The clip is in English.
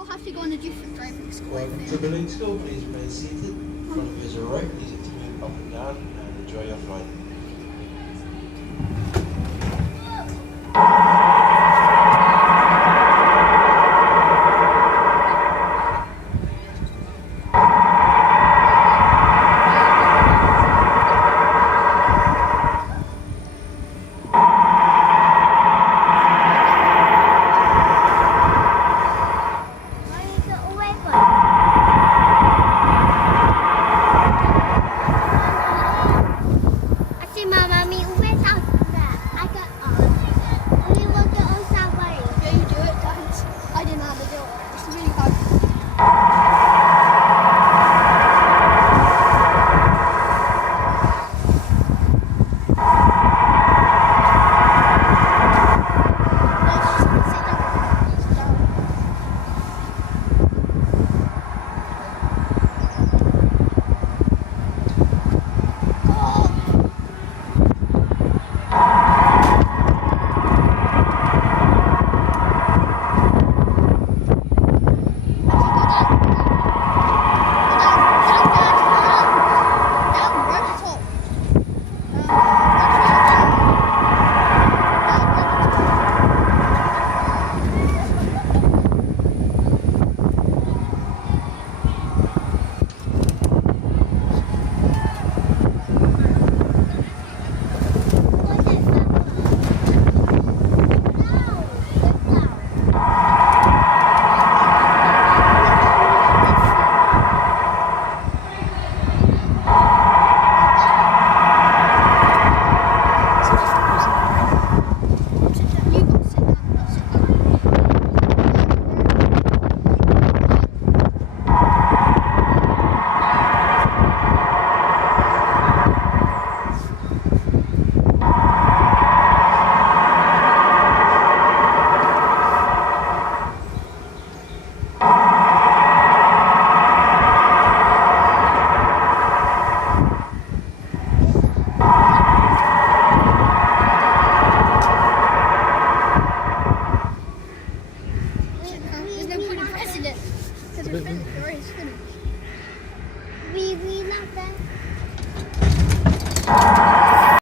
we'll have to go on a different driving school. Welcome to Legoland School. Please remain seated. In front of you is a rope. Use it to move up and down and enjoy your flight.